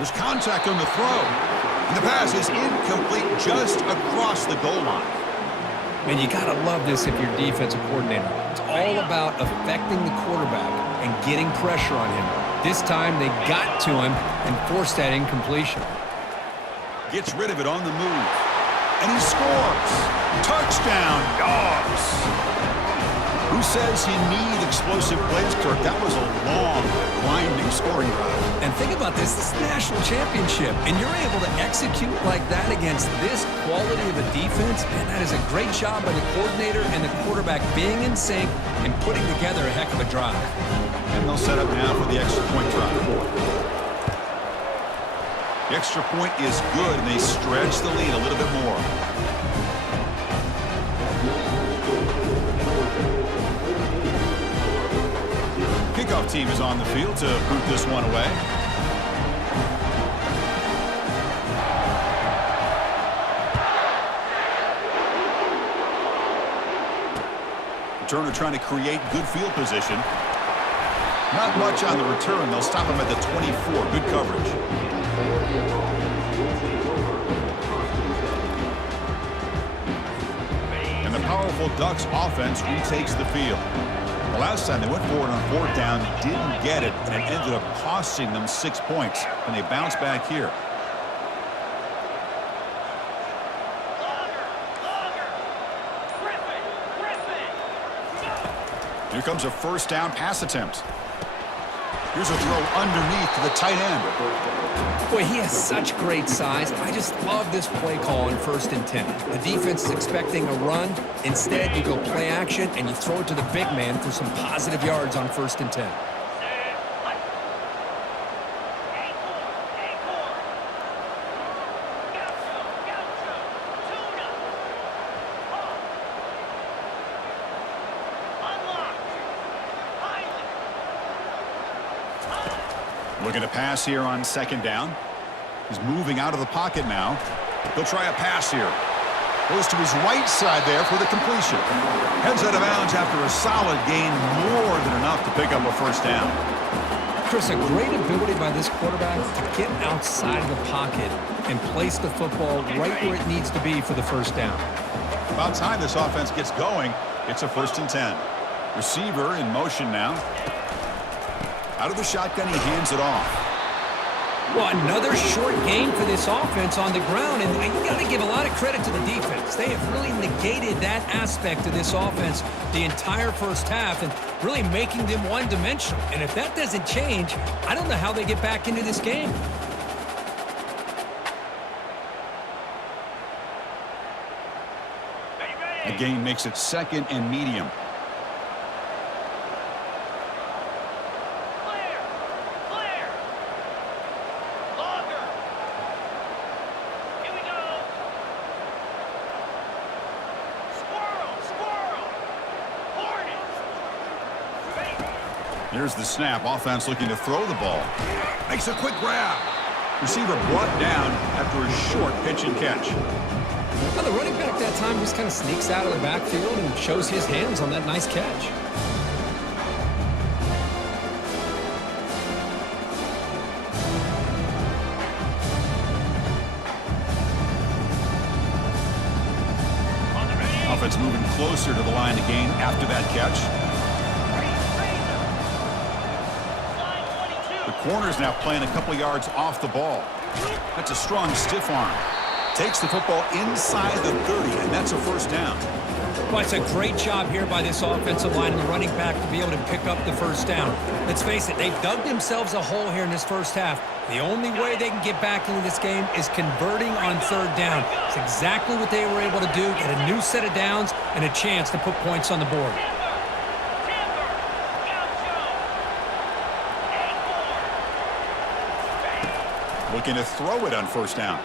There's contact on the throw. And the pass is incomplete just across the goal line. Man, you got to love this if you're defensive coordinator. It's all about affecting the quarterback and getting pressure on him. This time they got to him and forced that incompletion. Gets rid of it on the move. And he scores. Touchdown, Dogs. Who says you need explosive plays, Kirk? That was a long, winding scoring drive. And think about this. This is the national championship. And you're able to execute like that against this quality of a defense. Man, that is a great job by the coordinator and the quarterback being in sync and putting together a heck of a drive. And they'll set up now for the extra point drive. The extra point is good, and they stretch the lead a little bit more. Kickoff team is on the field to boot this one away. Returner trying to create good field position. Not much on the return. They'll stop him at the 24. Good coverage. And the powerful Ducks offense retakes the field. The last time they went forward on fourth down, didn't get it, and it ended up costing them 6 points. And they bounce back here. Here comes a first down pass attempt. Here's a throw underneath to the tight end. Boy, he has such great size. I just love this play call on 1st and 10. The defense is expecting a run. Instead, you go play action, and you throw it to the big man for some positive yards on 1st and 10. Looking to pass here on 2nd down. He's moving out of the pocket now. He'll try a pass here. Goes to his right side there for the completion. Heads out of bounds after a solid gain, more than enough to pick up a first down. Chris, a great ability by this quarterback to get outside of the pocket and place the football right where it needs to be for the first down. About time this offense gets going. It's a 1st and 10. Receiver in motion now. Out of the shotgun, he hands it off. Well, another short gain for this offense on the ground, and you got to give a lot of credit to the defense. They have really negated that aspect of this offense the entire first half and really making them one-dimensional. And if that doesn't change, I don't know how they get back into this game. The gain makes it 2nd and medium. Here's the snap. Offense looking to throw the ball. Makes a quick grab. Receiver brought down after a short pitch and catch. Now the running back that time just kind of sneaks out of the backfield and shows his hands on that nice catch. Offense moving closer to the line to gain after that catch. The corner's now playing a couple yards off the ball. That's a strong stiff arm. Takes the football inside the 30, and that's a first down. Well, it's a great job here by this offensive line and the running back to be able to pick up the first down. Let's face it, they've dug themselves a hole here in this first half. The only way they can get back into this game is converting on 3rd down. It's exactly what they were able to do, get a new set of downs and a chance to put points on the board. Looking to throw it on 1st down.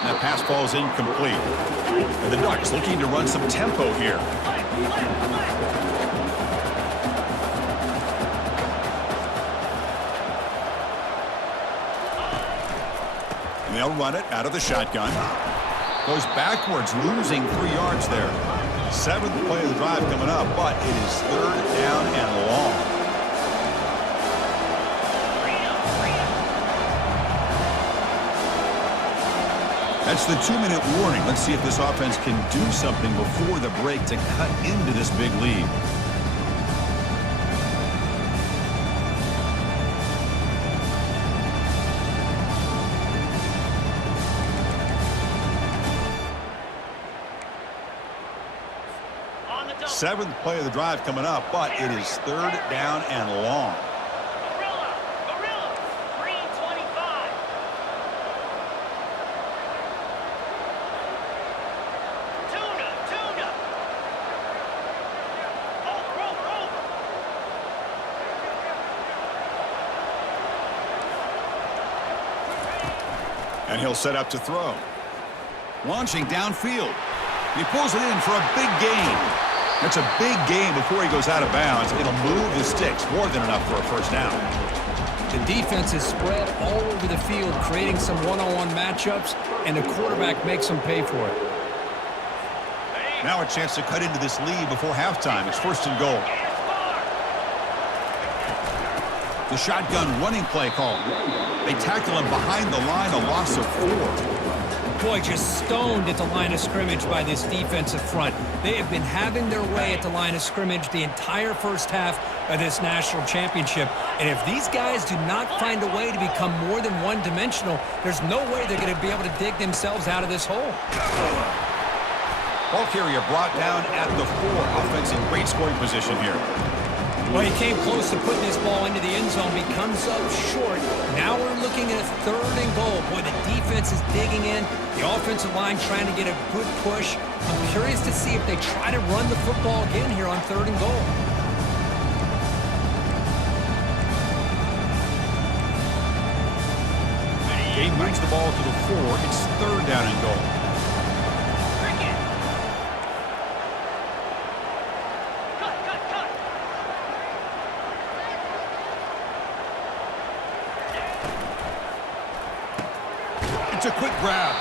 And that pass falls incomplete. And the Ducks looking to run some tempo here. And they'll run it out of the shotgun. Goes backwards, losing 3 yards there. 7th play of the drive coming up, but it is 3rd down and long. That's the 2-minute warning. Let's see if this offense can do something before the break to cut into this big lead. Seventh play of the drive coming up, but it is 3rd down and long. Green 25. Tuna. Over. And he'll set up to throw. Launching downfield. He pulls it in for a big gain. It's a big gain before he goes out of bounds. It'll move the sticks more than enough for a first down. The defense is spread all over the field, creating some one-on-one matchups, and the quarterback makes them pay for it. Now a chance to cut into this lead before halftime. It's 1st and goal. The shotgun running play call. They tackle him behind the line, a loss of 4. Boy, just stoned at the line of scrimmage by this defensive front. They have been having their way at the line of scrimmage the entire first half of this national championship. And if these guys do not find a way to become more than one-dimensional, there's no way they're going to be able to dig themselves out of this hole. Ball carrier brought down at the 4. Offense in great scoring position here. Well, he came close to putting this ball into the end zone, but he comes up short. Now we're looking at a 3rd and goal. Boy, the defense is digging in. The offensive line trying to get a good push. I'm curious to see if they try to run the football again here on 3rd and goal. Gabe moves the ball to the 4. It's 3rd down and goal. It's a quick grab.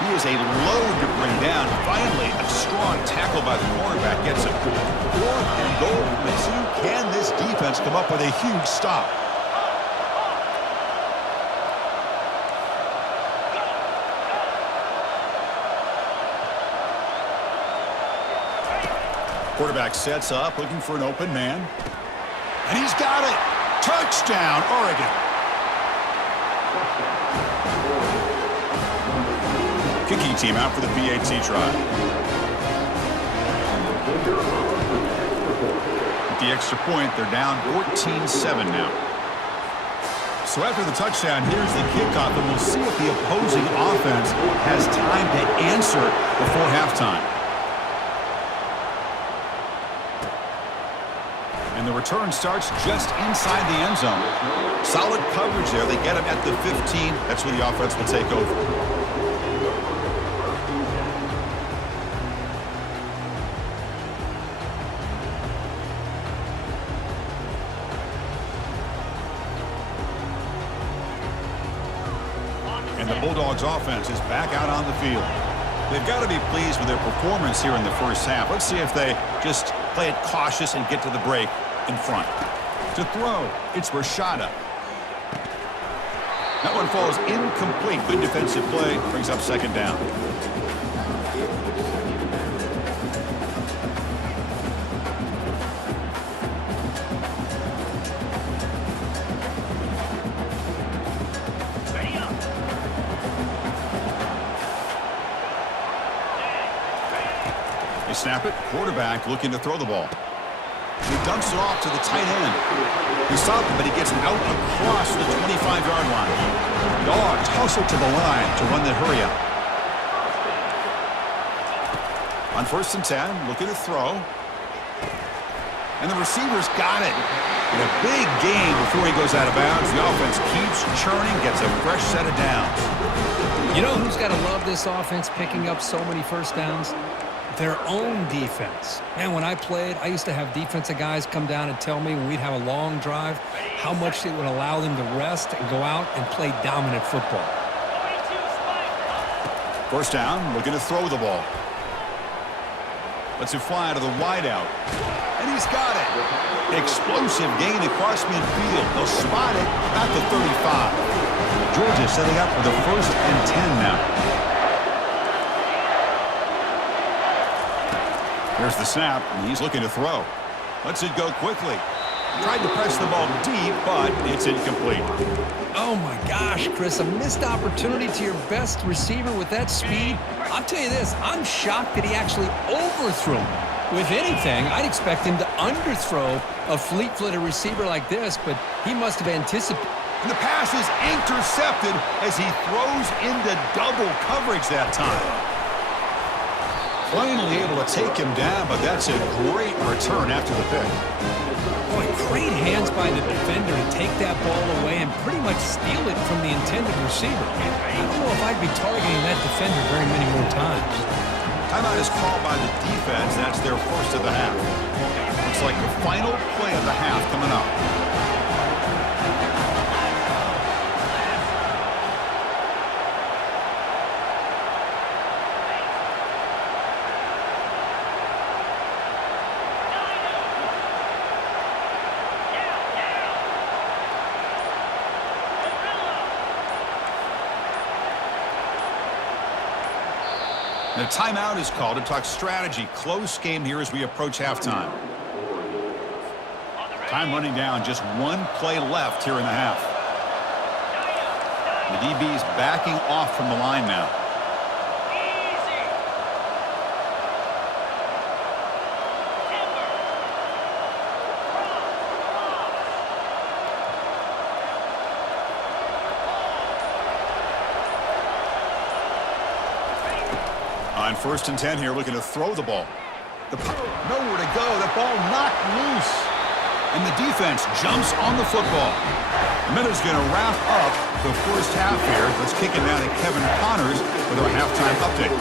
He is a load to bring down. Finally, a strong tackle by the cornerback gets him. 4th and goal from the 2. Can this defense come up with a huge stop? Quarterback sets up, looking for an open man. And he's got it. Touchdown, Oregon. Kicking team out for the PAT try. With the extra point, they're down 14-7 now. So after the touchdown, here's the kickoff, and we'll see if the opposing offense has time to answer before halftime. And the return starts just inside the end zone. Solid coverage there. They get him at the 15. That's where the offense will take over. And the Bulldogs offense is back out on the field. They've got to be pleased with their performance here in the first half. Let's see if they just play it cautious and get to the break in front. To throw, it's Rashada. That one falls incomplete. Good defensive play. Brings up 2nd down. They snap it. Quarterback looking to throw the ball. He dumps it off to the tight end. He stopped it, but he gets out across the 25-yard line. Dogs hustle to the line to run the hurry up. On 1st and 10, looking to throw. And the receiver's got it. In a big game before he goes out of bounds. The offense keeps churning, gets a fresh set of downs. You know who's got to love this offense picking up so many first downs? Their own defense. Man, when I played, I used to have defensive guys come down and tell me when we'd have a long drive how much it would allow them to rest and go out and play dominant football. 1st down, looking to throw the ball. Lets it fly to the wideout. And he's got it. Explosive gain across midfield. They'll spot it at the 35. Georgia setting up for the 1st and 10 now. Here's the snap, and he's looking to throw. Lets it go quickly. Tried to press the ball deep, but it's incomplete. Oh, my gosh, Chris, a missed opportunity to your best receiver with that speed. I'll tell you this, I'm shocked that he actually overthrew him. With anything, I'd expect him to underthrow a fleet-footed receiver like this, but he must have anticipated. And the pass is intercepted as he throws into double coverage that time. Finally able to take him down, but that's a great return after the pick. Boy, great hands by the defender to take that ball away and pretty much steal it from the intended receiver. I don't know if I'd be targeting that defender very many more times. Timeout is called by the defense. That's their first of the half. Looks like the final play of the half coming up. The timeout is called to talk strategy. Close game here as we approach halftime. Time running down, just one play left here in the half. The DB's backing off from the line now. On 1st and 10 here, looking to throw the ball. Nowhere to go. The ball knocked loose. And the defense jumps on the football. The Minutes going to wrap up the first half here. Let's kick it now to Kevin Connors with our halftime update.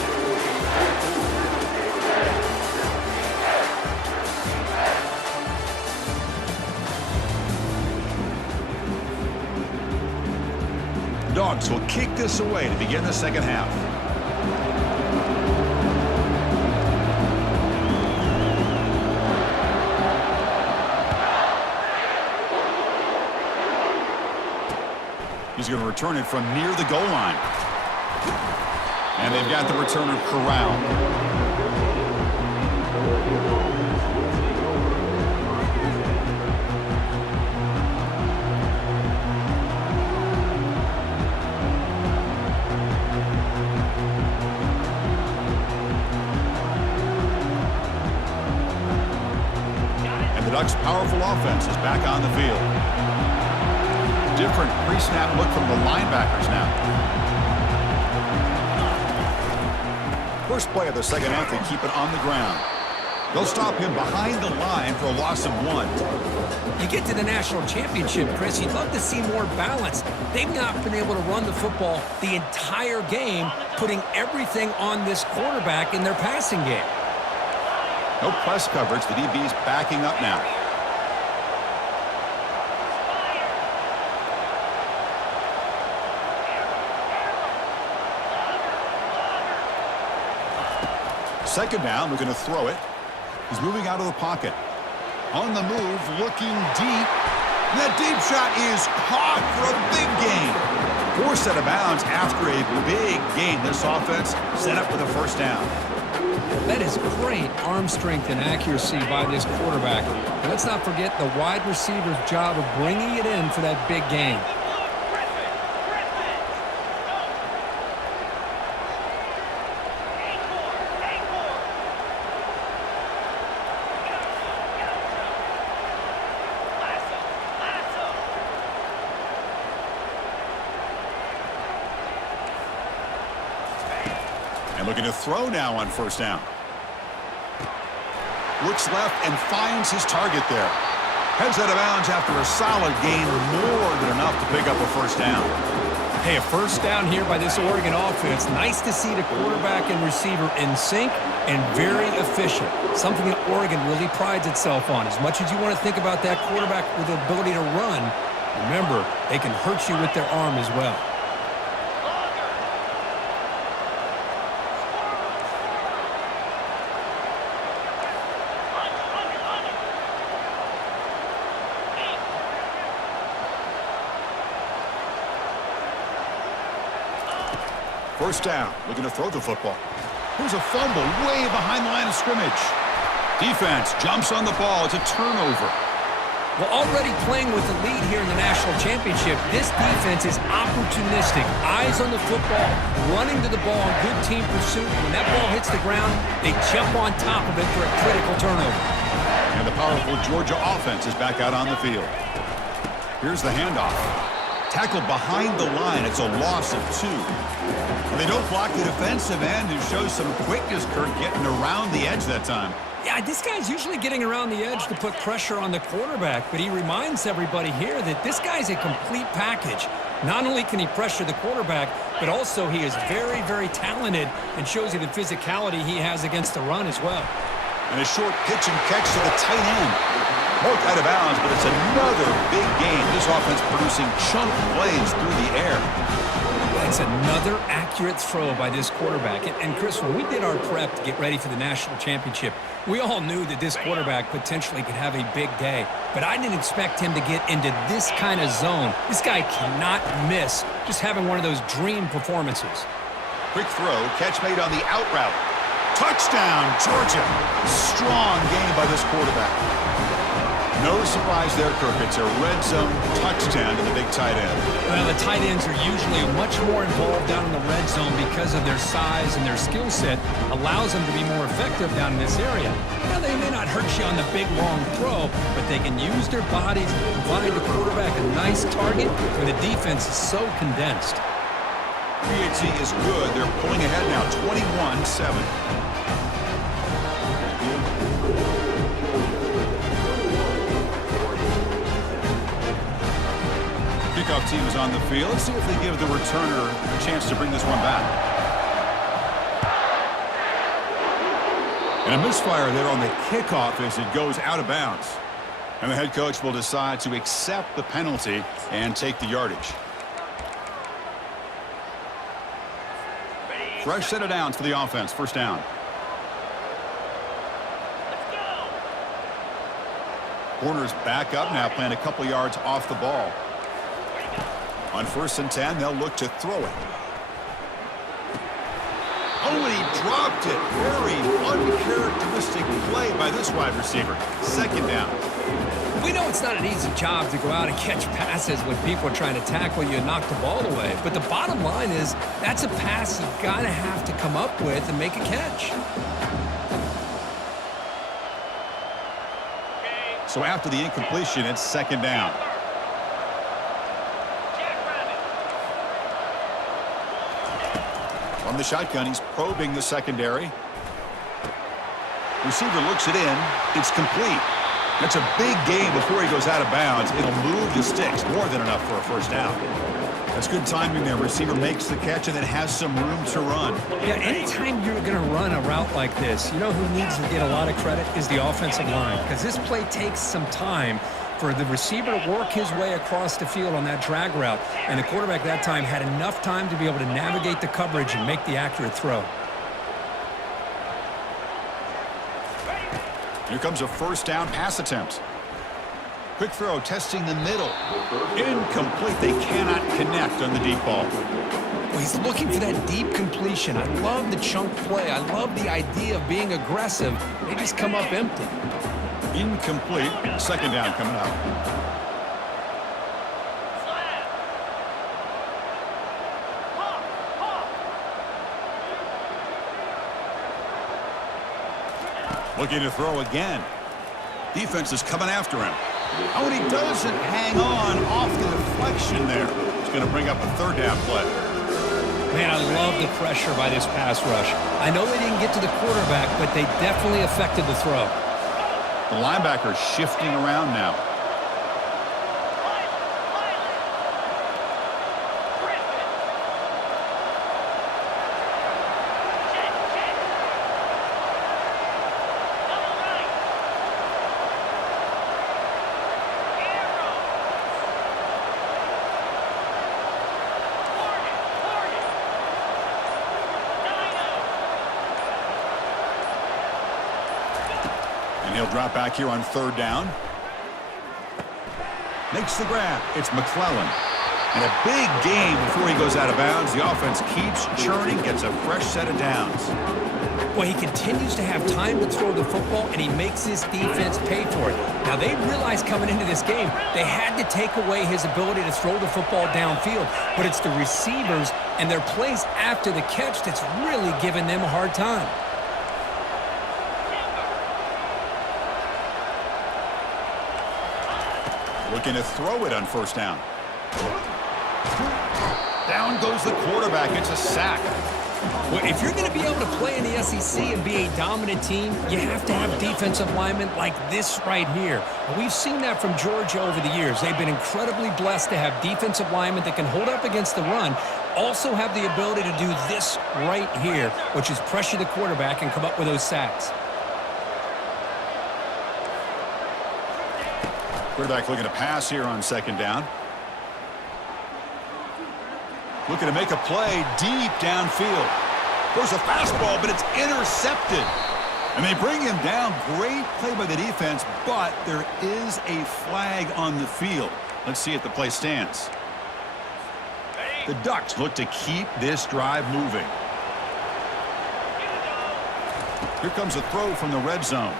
Dogs will kick this away to begin the second half. He's going to return it from near the goal line. And they've got the returner corralled. And the Ducks' powerful offense is back on the field. Different pre-snap look from the linebackers now. First play of the second half, they keep it on the ground. They'll stop him behind the line for a loss of 1. You get to the national championship, Chris, you'd love to see more balance. They've not been able to run the football the entire game, putting everything on this quarterback in their passing game. No press coverage. The DB's backing up now. Second down, we're going to throw it. He's moving out of the pocket. On the move, looking deep. That deep shot is caught for a big gain. Forced out of bounds after a big gain. This offense set up with a first down. That is great arm strength and accuracy by this quarterback. And let's not forget the wide receiver's job of bringing it in for that big gain. And looking to throw now on first down. Looks left and finds his target there. Heads out of bounds after a solid gain, more than enough to pick up a first down. Hey, a first down here by this Oregon offense. Nice to see the quarterback and receiver in sync and very efficient. Something that Oregon really prides itself on. As much as you want to think about that quarterback with the ability to run, remember, they can hurt you with their arm as well. First down, looking to throw the football. Here's a fumble way behind the line of scrimmage. Defense jumps on the ball. It's a turnover. Well, already playing with the lead here in the national championship, this defense is opportunistic. Eyes on the football, running to the ball, good team pursuit. When that ball hits the ground, they jump on top of it for a critical turnover. And the powerful Georgia offense is back out on the field. Here's the handoff. Tackled behind the line. It's a loss of 2. They don't block the defensive end, who shows some quickness, Kurt, getting around the edge that time. Yeah, this guy's usually getting around the edge to put pressure on the quarterback, but he reminds everybody here that this guy's a complete package. Not only can he pressure the quarterback, but also he is very, very talented and shows you the physicality he has against the run as well. And a short pitch and catch to the tight end. Marked out of bounds, but it's another big game. This offense producing chunk plays through the air. That's another accurate throw by this quarterback. And Chris, when we did our prep to get ready for the national championship, we all knew that this quarterback potentially could have a big day. But I didn't expect him to get into this kind of zone. This guy cannot miss just having one of those dream performances. Quick throw, catch made on the out route. Touchdown, Georgia. Strong game by this quarterback. No surprise there, Kirk. It's a red zone touchdown to the big tight end. Well, the tight ends are usually much more involved down in the red zone because of their size and their skill set allows them to be more effective down in this area. Now, they may not hurt you on the big, long throw, but they can use their bodies to provide the quarterback a nice target when the defense is so condensed. PAT is good. They're pulling ahead now, 21-7. Kickoff team is on the field. Let's see if they give the returner a chance to bring this one back. And a misfire there on the kickoff as it goes out of bounds. And the head coach will decide to accept the penalty and take the yardage. Fresh set of downs for the offense. First down. Corners back up now, playing a couple yards off the ball. On 1st and 10, they'll look to throw it. Oh, and he dropped it. Very uncharacteristic play by this wide receiver. 2nd down. We know it's not an easy job to go out and catch passes when people are trying to tackle you and knock the ball away. But the bottom line is that's a pass you got to have to come up with and make a catch. So after the incompletion, it's 2nd down. From the shotgun, he's probing the secondary. Receiver looks it in. It's complete. That's a big gain before he goes out of bounds. It'll move the sticks, more than enough for a 1st down. That's good timing there. Receiver makes the catch and then has some room to run. Yeah, anytime you're going to run a route like this, you know who needs to get a lot of credit is the offensive line, because this play takes some time for the receiver to work his way across the field on that drag route, and the quarterback that time had enough time to be able to navigate the coverage and make the accurate throw. Here comes a 1st down pass attempt. Quick throw, testing the middle. Incomplete. They cannot connect on the deep ball. Well, he's looking for that deep completion. I love the chunk play. I love the idea of being aggressive. They just come up empty. Incomplete. 2nd down coming up. Looking to throw again. Defense is coming after him. Oh, and he doesn't hang on off the deflection there. He's going to bring up a 3rd down play. Man, I love the pressure by this pass rush. I know they didn't get to the quarterback, but they definitely affected the throw. The linebacker shifting around now. And he'll drop back here on 3rd down. Makes the grab. It's McClellan. And a big gain before he goes out of bounds. The offense keeps churning, gets a fresh set of downs. Well, he continues to have time to throw the football, and he makes his defense pay for it. Now, they realized coming into this game they had to take away his ability to throw the football downfield, but it's the receivers and their plays after the catch that's really giving them a hard time. Looking to throw it on first down. Down goes the quarterback. It's a sack. Well, if you're going to be able to play in the SEC and be a dominant team, you have to have defensive linemen like this right here. And we've seen that from Georgia over the years. They've been incredibly blessed to have defensive linemen that can hold up against the run, also have the ability to do this right here, which is pressure the quarterback and come up with those sacks. Quarterback looking to pass here on second down. Looking to make a play deep downfield. There's a fastball, but it's intercepted. And they bring him down. Great play by the defense, but there is a flag on the field. Let's see if the play stands. The Ducks look to keep this drive moving. Here comes a throw from the red zone.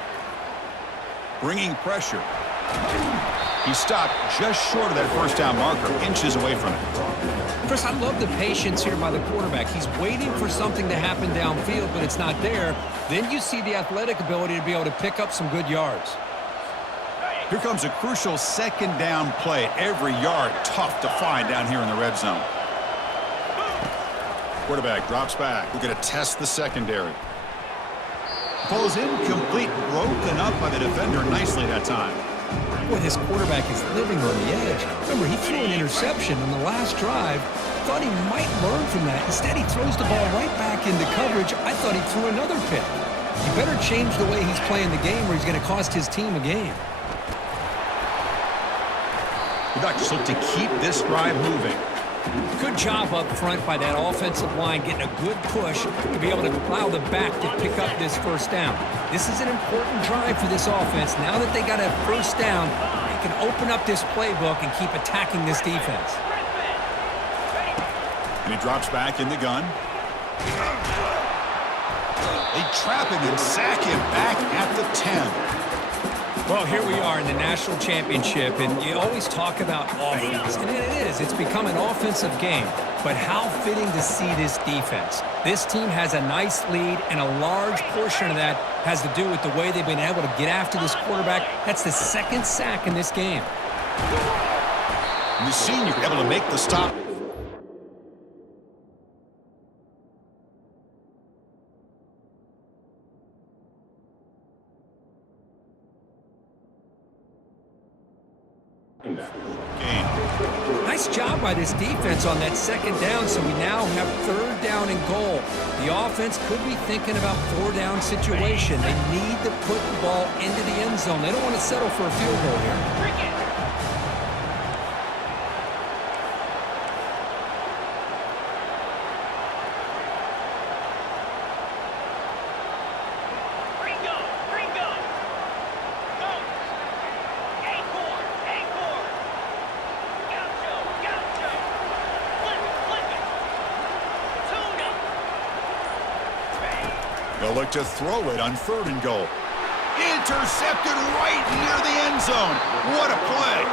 Bringing pressure. He stopped just short of that first down marker, inches away from it. Chris, I love the patience here by the quarterback. He's waiting for something to happen downfield, but it's not there. Then you see the athletic ability to be able to pick up some good yards. Here comes a crucial second down play. Every yard tough to find down here in the red zone. Quarterback drops back. We're going to test the secondary. Falls incomplete, broken up by the defender nicely that time. Boy, this quarterback is living on the edge. Remember, he threw an interception on the last drive. Thought he might learn from that. Instead, he throws the ball right back into coverage. I thought he threw another pick. He better change the way he's playing the game or he's going to cost his team a game. The Ducks look to keep this drive moving. Good job up front by that offensive line, getting a good push to be able to allow the back to pick up this first down. This is an important drive for this offense. Now that they got a first down, they can open up this playbook and keep attacking this defense. And he drops back in the gun. They trap him and sack him back at the 10. Well, here we are in the national championship, and you always talk about offense, and it is. It's become an offensive game, but how fitting to see this defense. This team has a nice lead, and a large portion of that has to do with the way they've been able to get after this quarterback. That's the second sack in this game. And the senior able to make the stop. Nice job by this defense on that second down, so we now have third down and goal. The offense could be thinking about four-down situation. They need to put the ball into the end zone. They don't want to settle for a field goal here. They'll look to throw it on third and goal. Intercepted right near the end zone. What a play.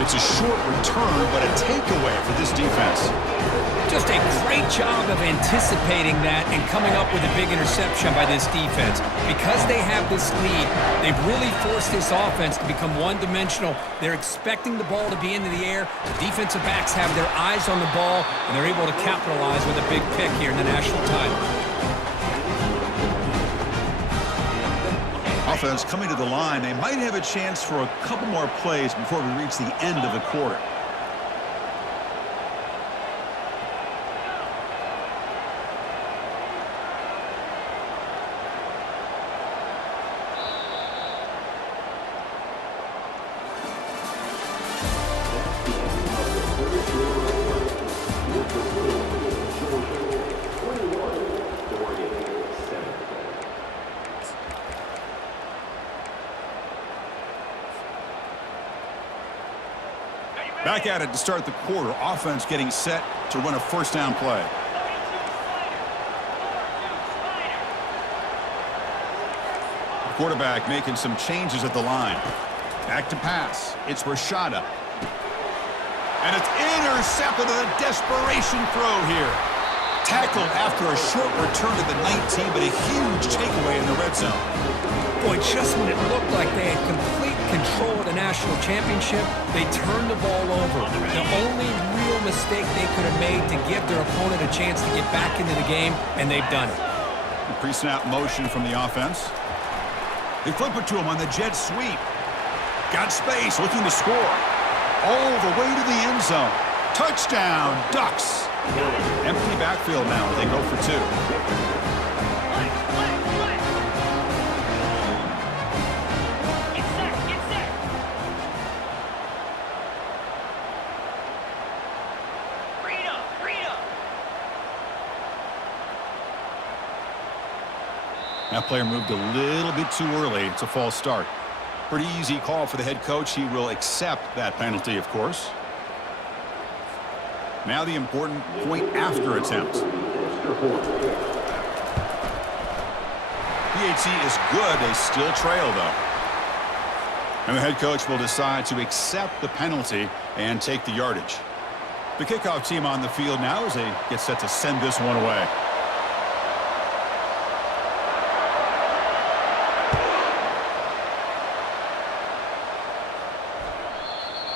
It's a short return, but a takeaway for this defense. Just a great job of anticipating that and coming up with a big interception by this defense. Because they have this lead, they've really forced this offense to become one-dimensional. They're expecting the ball to be into the air. The defensive backs have their eyes on the ball, and they're able to capitalize with a big pick here in the national title. Offense coming to the line. They might have a chance for a couple more plays before we reach the end of the quarter. Back at it to start the quarter. Offense getting set to run a first down play. 32 Spider. 42 Spider. The quarterback making some changes at the line. Back to pass. It's Rashada. And it's intercepted on a desperation throw here. Tackled after a short return to the 19, but a huge takeaway in the red zone. Boy, just when it looked like they had complete control of the national championship, they turned the ball over. The only real mistake they could have made to give their opponent a chance to get back into the game, and they've done it. Pre-snap motion from the offense. They flip it to him on the jet sweep. Got space, looking to score. All the way to the end zone. Touchdown, Ducks. Empty backfield now. They go for 2. Flex. Get set. Freedom. That player moved a little bit too early. It's a false start. Pretty easy call for the head coach. He will accept that penalty, of course. Now the important point after attempt. PAT is good. They still trail, though. And the head coach will decide to accept the penalty and take the yardage. The kickoff team on the field now as they get set to send this one away.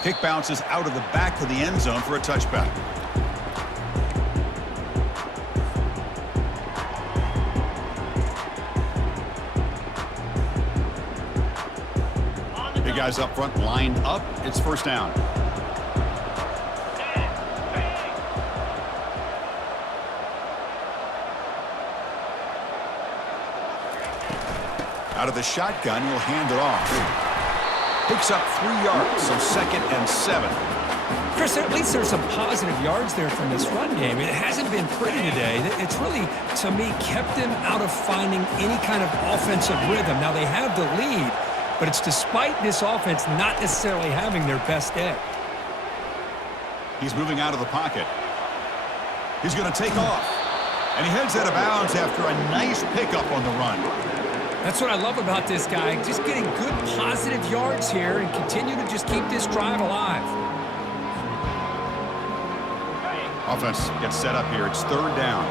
Kick bounces out of the back of the end zone for a touchback. Big guys up front lined up. It's first down. Out of the shotgun, he'll hand it off. Picks up 3 yards, so 2nd and 7. Chris, at least there's some positive yards there from this run game. It hasn't been pretty today. It's really, to me, kept them out of finding any kind of offensive rhythm. Now, they have the lead, but it's despite this offense not necessarily having their best day. He's moving out of the pocket. He's going to take off. And he heads out of bounds after a nice pickup on the run. That's what I love about this guy. Just getting good positive yards here and continue to just keep this drive alive. Offense gets set up here. It's 3rd down.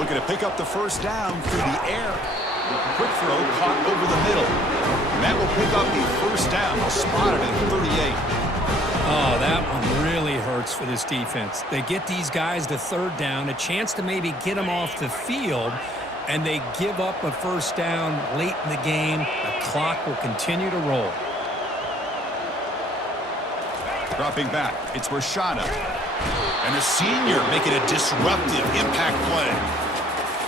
Looking to pick up the first down through the air. Quick throw caught over the middle. And that will pick up the first down. They'll spot it at 38. Oh, that one really hurts for this defense. They get these guys to 3rd down, a chance to maybe get them off the field, and they give up a first down late in the game. The clock will continue to roll. Dropping back, it's Rashada. And a senior making a disruptive impact play.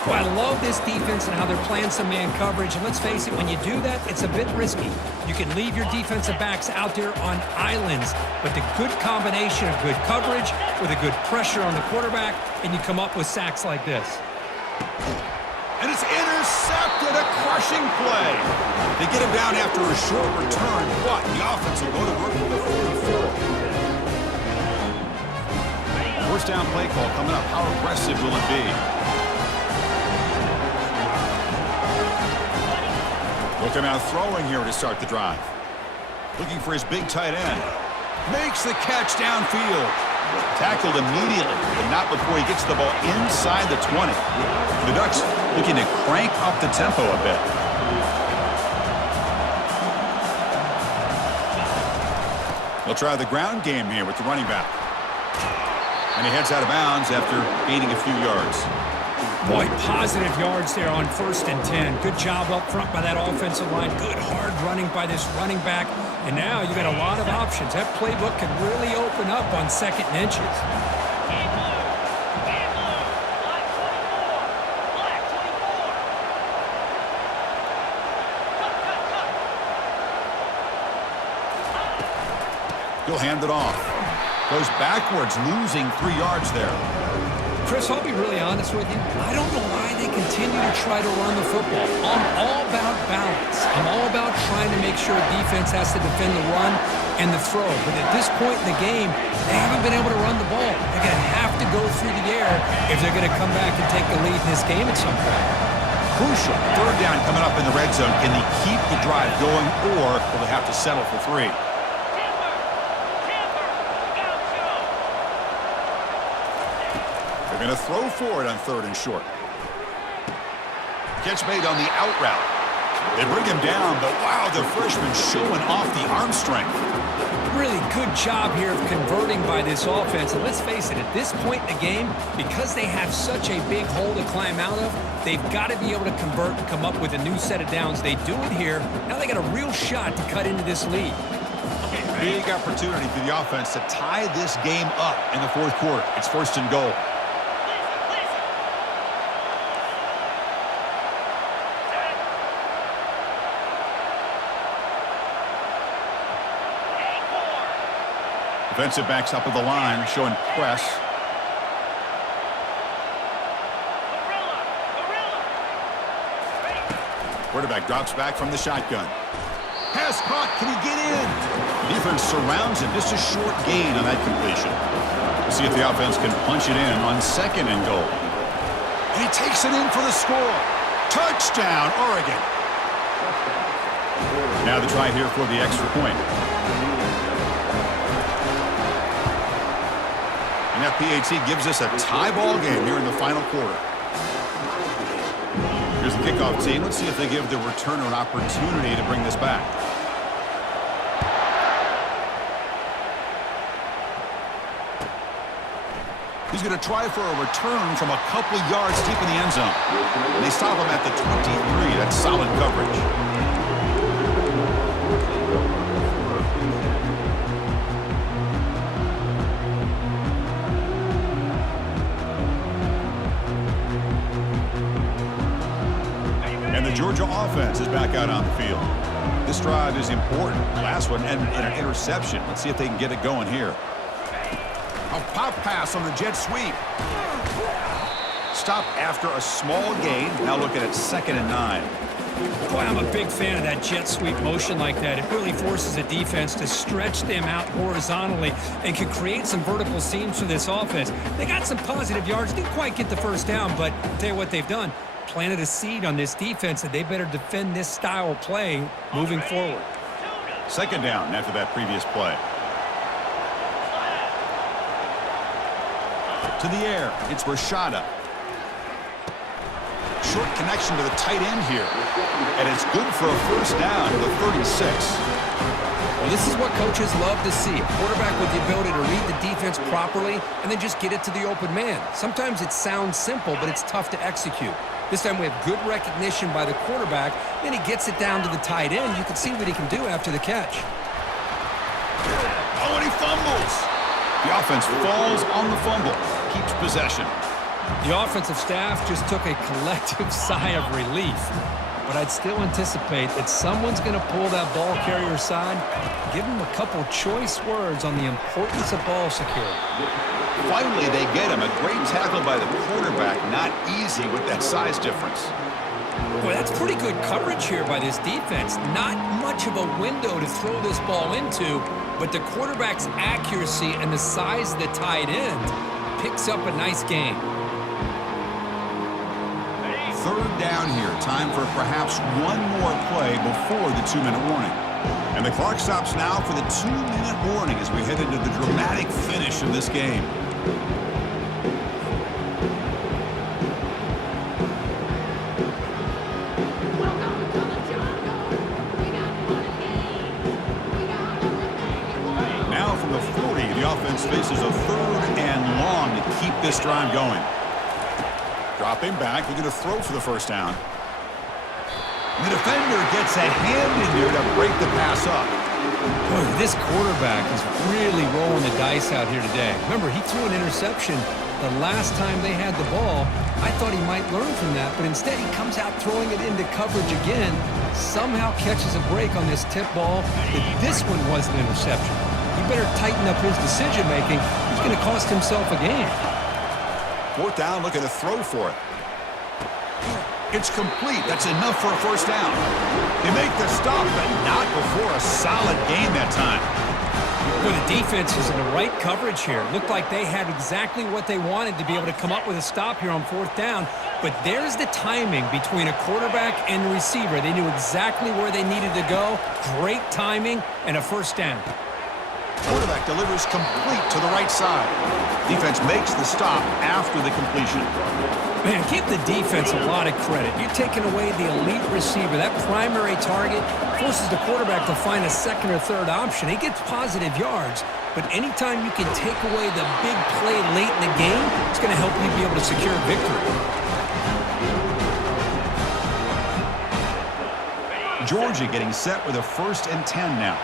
Well, I love this defense and how they're playing some man coverage. And let's face it, when you do that, it's a bit risky. You can leave your defensive backs out there on islands, but the good combination of good coverage with a good pressure on the quarterback, and you come up with sacks like this. And it's intercepted, a crushing play. They get him down after a short return, but the offense will go to work with the 44. First down play call coming up. How aggressive will it be? Look him out throwing here to start the drive. Looking for his big tight end. Makes the catch downfield. Tackled immediately, but not before he gets the ball inside the 20. The Ducks looking to crank up the tempo a bit. They'll try the ground game here with the running back. And he heads out of bounds after gaining a few yards. Boy, positive yards there on 1st and 10. Good job up front by that offensive line. Good hard running by this running back. And now you got a lot of options. That playbook can really open up on 2nd and inches. And blue. Black 24. Black 24. He'll hand it off. Goes backwards, losing 3 yards there. Chris, I'll be really honest with you. I don't know why they continue to try to run the football. I'm all about balance. I'm all about trying to make sure a defense has to defend the run and the throw. But at this point in the game, they haven't been able to run the ball. They're going to have to go through the air if they're going to come back and take the lead in this game at some point. Crucial. Third down coming up in the red zone. Can they keep the drive going, or will they have to settle for 3? They're going to throw for it on 3rd and short. Catch made on the out route. They bring him down, but wow, the freshman showing off the arm strength. Really good job here of converting by this offense. And let's face it, at this point in the game, because they have such a big hole to climb out of, they've got to be able to convert and come up with a new set of downs. They do it here. Now they got a real shot to cut into this lead. Big opportunity for the offense to tie this game up in the 4th quarter. It's 1st and goal. Defensive backs up at the line, showing press. Quarterback drops back from the shotgun. Pass caught. Can he get in? Defense surrounds him. Just a short gain on that completion. We'll see if the offense can punch it in on 2nd and goal. And he takes it in for the score. Touchdown, Oregon. Now the try here for the extra point. And that PAT gives us a tie ball game here in the final quarter. Here's the kickoff team. Let's see if they give the returner an opportunity to bring this back. He's going to try for a return from a couple yards deep in the end zone. And they stop him at the 23. That's solid coverage. Georgia offense is back out on the field. This drive is important. Last one ended in an interception. Let's see if they can get it going here. A pop pass on the jet sweep. Stopped after a small gain. Now looking at 2nd and 9. Boy, I'm a big fan of that jet sweep motion like that. It really forces a defense to stretch them out horizontally and can create some vertical seams for this offense. They got some positive yards. Didn't quite get the first down, but I'll tell you what they've done. Planted a seed on this defense, and they better defend this style of play moving forward. 2nd down after that previous play. To the air, it's Rashada. Short connection to the tight end here. And it's good for a 1st down to the 36. Well, this is what coaches love to see. A quarterback with the ability to read the defense properly and then just get it to the open man. Sometimes it sounds simple, but it's tough to execute. This time we have good recognition by the quarterback. Then he gets it down to the tight end. You can see what he can do after the catch. Oh, and he fumbles. The offense falls on the fumble. Keeps possession. The offensive staff just took a collective sigh of relief. But I'd still anticipate that someone's going to pull that ball carrier aside, give him a couple choice words on the importance of ball security. Finally, they get him. A great tackle by the quarterback. Not easy with that size difference. Boy, that's pretty good coverage here by this defense. Not much of a window to throw this ball into, but the quarterback's accuracy and the size of the tight end picks up a nice gain. 3rd down here. Time for perhaps one more play before the 2-minute warning. And the clock stops now for the 2-minute warning as we head into the dramatic finish of this game. Now from the 40, the offense faces a 3rd and long to keep this drive going. Dropping back, they're going to throw for the 1st down. The defender gets a hand in there to break the pass up. Boy, this quarterback is really rolling the dice out here today. Remember, he threw an interception the last time they had the ball. I thought he might learn from that, but instead he comes out throwing it into coverage again, somehow catches a break on this tip ball, but this one was an interception. He better tighten up his decision-making. He's going to cost himself a game. Fourth down, looking to throw for it. It's complete. That's enough for a first down. They make the stop, but not before a solid gain that time. Well, the defense was in the right coverage here. Looked like they had exactly what they wanted to be able to come up with a stop here on fourth down. But there's the timing between a quarterback and the receiver. They knew exactly where they needed to go. Great timing and a first down. Quarterback delivers complete to the right side. Defense makes the stop after the completion. Man, give the defense a lot of credit. You're taking away the elite receiver. That primary target forces the quarterback to find a second or third option. He gets positive yards, but anytime you can take away the big play late in the game, it's going to help you be able to secure a victory. Georgia getting set with a 1st and 10 now.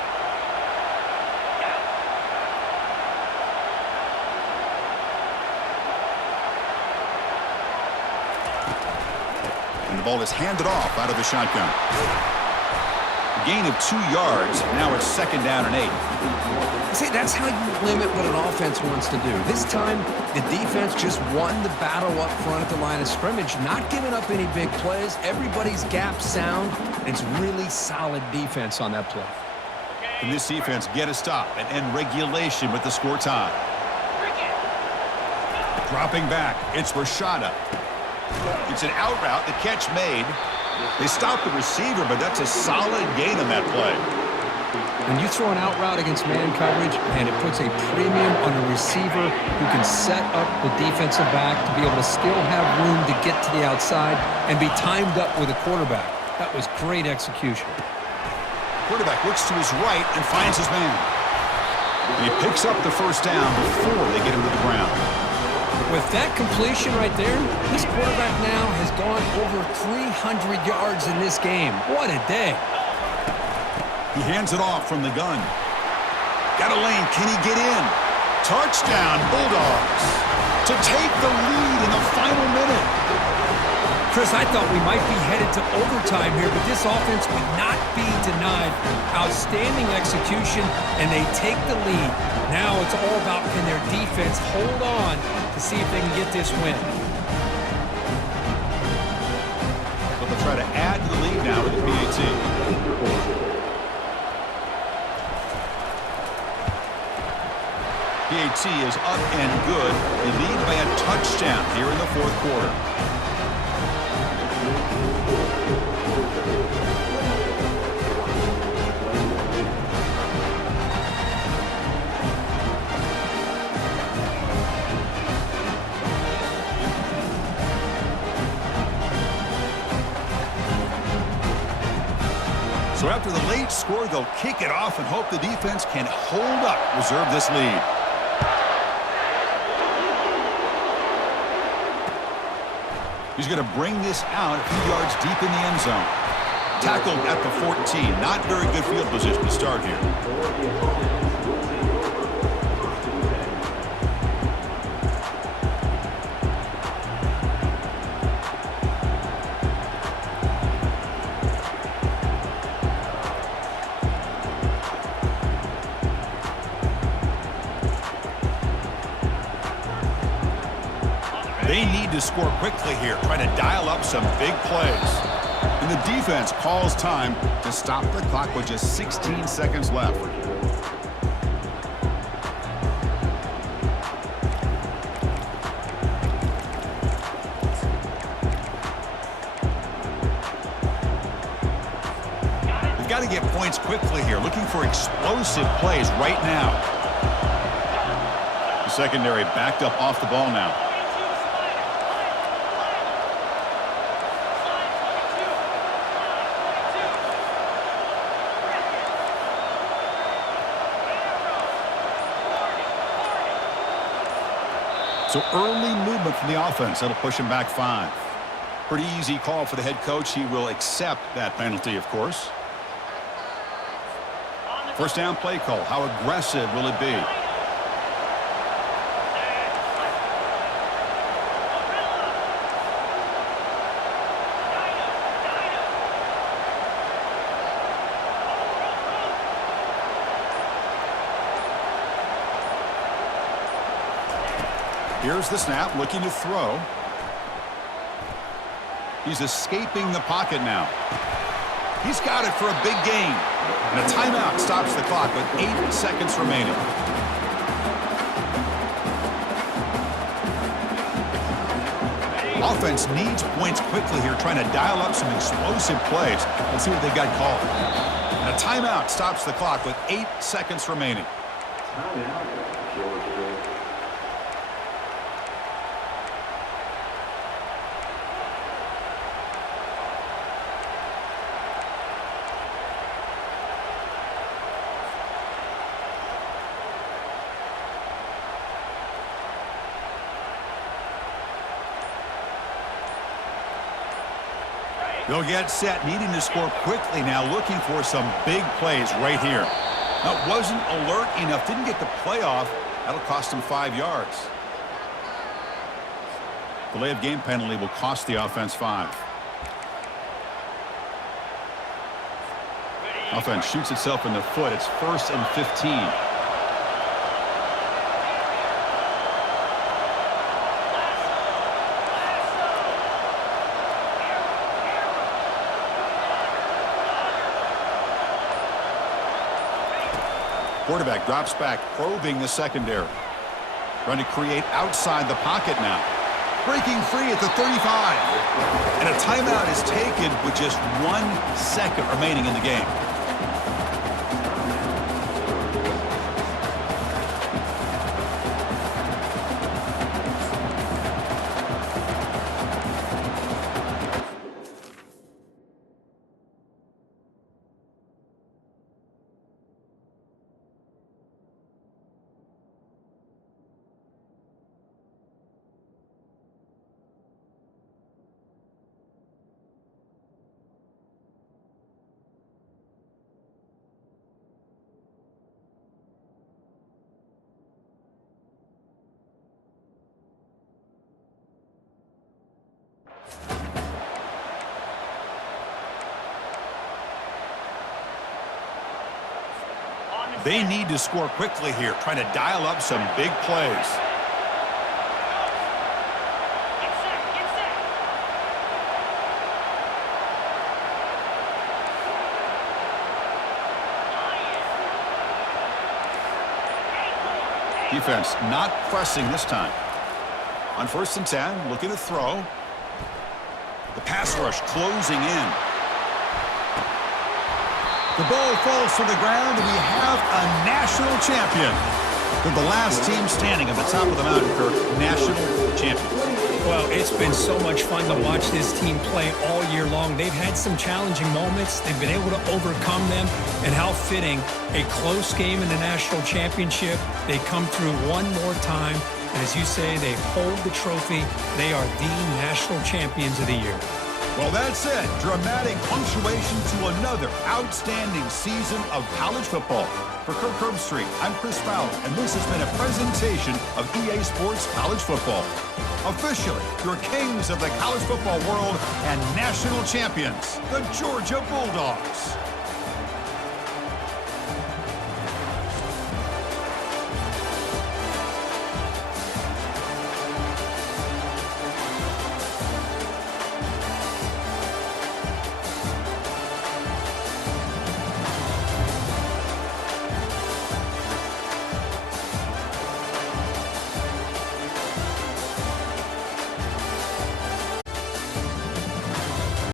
And the ball is handed off out of the shotgun. A gain of 2 yards. Now it's 2nd down and 8. See, that's how you limit what an offense wants to do. This time, the defense just won the battle up front at the line of scrimmage, not giving up any big plays. Everybody's gap sound. It's really solid defense on that play. Can this defense get a stop and end regulation with the score tie? Dropping back, it's Rashada. It's an out route, the catch made. They stop the receiver, but that's a solid gain on that play. When you throw an out route against man coverage, and it puts a premium on a receiver who can set up the defensive back to be able to still have room to get to the outside and be timed up with a quarterback. That was great execution. Quarterback looks to his right and finds his man. And he picks up the first down before they get him to the ground. With that completion right there, this quarterback now has gone over 300 yards in this game. What a day. He hands it off from the gun. Got a lane. Can he get in? Touchdown, Bulldogs. To take the lead in the final minute. Chris, I thought we might be headed to overtime here, but this offense would not be denied. Outstanding execution, and they take the lead. Now it's all about can their defense hold on to see if they can get this win. But they'll try to add to the lead now with the PAT. PAT is up and good. They lead by a touchdown here in the 4th quarter. So after the late score, they'll kick it off and hope the defense can hold up, reserve this lead. He's going to bring this out a few yards deep in the end zone. Tackled at the 14. Not very good field position to start here. They need to score quickly here, try to dial up some big plays. And the defense calls time to stop the clock with just 16 seconds left. They've got to get points quickly here, looking for explosive plays right now. The secondary backed up off the ball now. So early movement from the offense. That'll push him back 5. Pretty easy call for the head coach. He will accept that penalty, of course. First down play call. How aggressive will it be? Here's the snap, looking to throw. He's escaping the pocket now. He's got it for a big gain. And a timeout stops the clock with 8 seconds remaining. Offense needs points quickly here, trying to dial up some explosive plays. Let's see what they've got called. And a timeout stops the clock with 8 seconds remaining. They'll get set, needing to score quickly now, looking for some big plays right here. Now, wasn't alert enough, didn't get the play off. That'll cost him 5 yards. Delay of game penalty will cost the offense 5. Offense shoots itself in the foot. It's 1st and 15. Quarterback drops back, probing the secondary. Trying to create outside the pocket now. Breaking free at the 35. And a timeout is taken with just 1 second remaining in the game. They need to score quickly here, trying to dial up some big plays. Get set, get set. Defense not pressing this time. On 1st and 10, looking to throw. The pass rush closing in. The ball falls to the ground, and we have a national champion. They're the last team standing at the top of the mountain, Kirk. National champion. Well, it's been so much fun to watch this team play all year long. They've had some challenging moments. They've been able to overcome them. And how fitting, a close game in the national championship. They come through one more time. And as you say, they hold the trophy. They are the national champions of the year. Well, that's it. Dramatic punctuation to another outstanding season of college football. For Kirk Herbstreit, I'm Chris Fowler, and this has been a presentation of EA Sports College Football. Officially, your kings of the college football world and national champions, the Georgia Bulldogs.